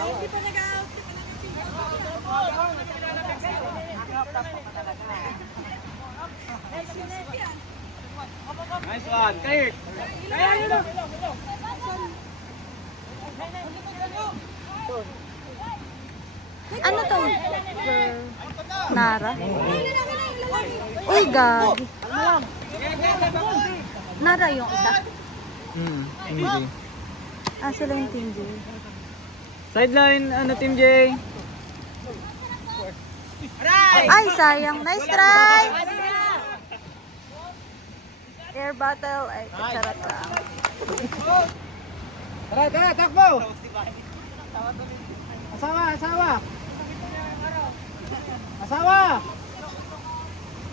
Hindi pa nag-out. Nice one, Kirk. Ano to? Nara? Uy, gagi. Nara yung isa? Hindi. Ah, sila yung Team J. Sideline, ano, Team J? Ay, sayang. Nice try! Air battle. Ay, charot lang. Tara, takbo! Asawa!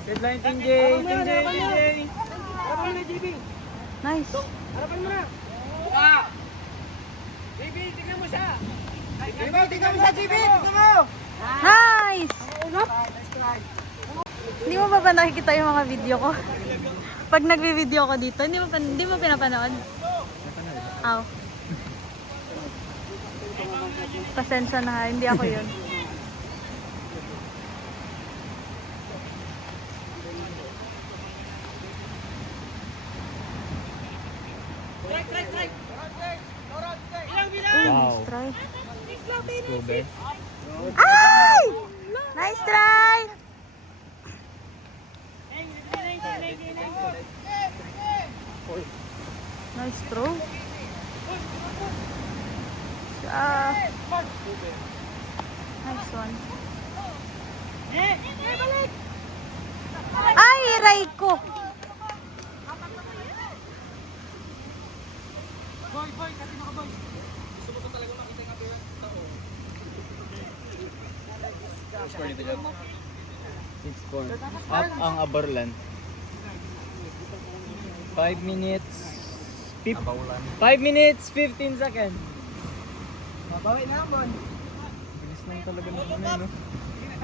Sideline, Team J. Nice. Harapan mo na! JB, tingnan mo siya! Tingnan mo siya, JB! Tingnan mo! Nice! Hindi mo ba nakikita yung mga video ko? Pag nagvi-video ko dito, hindi mo pinapanood? Aw. Pasensya na ha, hindi ako yun. Wow. Nice try. Let's go, Bear. Ay! Nice try! Nice throw. Nice one. Ay, ray ko. Score dito dyan. 6-4. Up ang Aberlan. 5 minutes. 5 minutes, 15 seconds. Mabawi na ang bon. Bilis na yung talaga ng ano, no?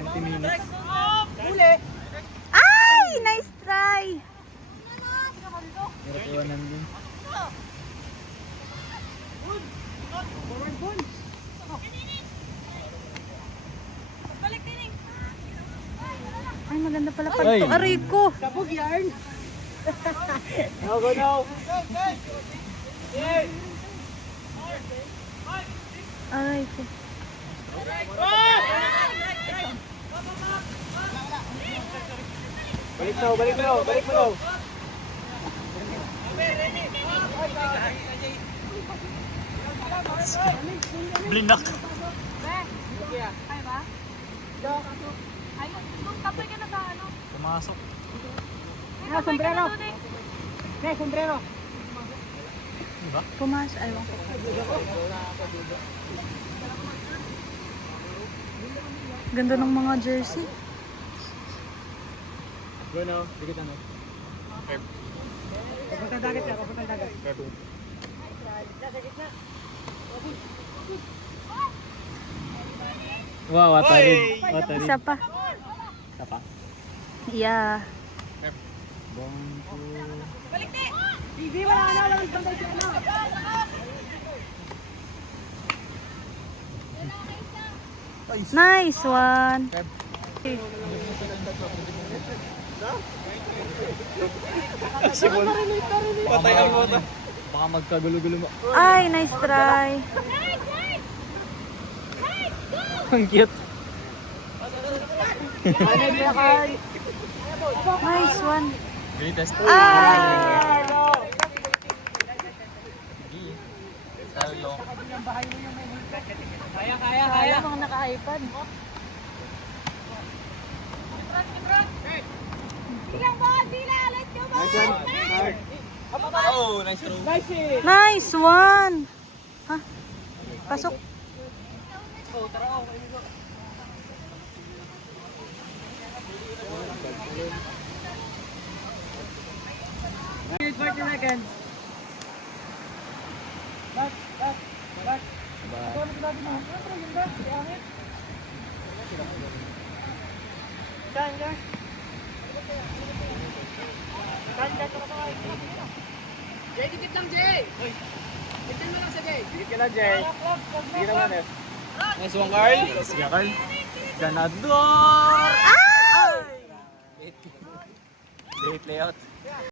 20 minutes. Uli. Ay, nice try. Hirap iwanan din. Ay, maganda pala pag Ay. to. Aray ko. Sabog yarn. No, go, no! Aray ko. Balik mo! Blinak. Pumasok. Sombrero. Sombrero. Pumas, ayaw ko. Ganda ng mga jersey. Go now. Dikit ano. Papunta dagat yan. Wow, watarin. Isa pa. Tapa. Yeah. TV, wala na. Walang pantay siya na. Nice one. Patay ang mota. Baka magkagulo-gulo mo. Ay, nice try. Ang cute. Nice one. Greatest. Ay! Kaya mga naka-iPad. Oh, nice throw. Nice one. Ha? Pasok. Minutes, 40 seconds. Jay, dikit lang, Jay. Dikit mo lang sa Jay. Dikit ka lang, Jay. Dikit naman eh. Nice one, Carl. Sige, Carl. Ganador! Ah! Late layout.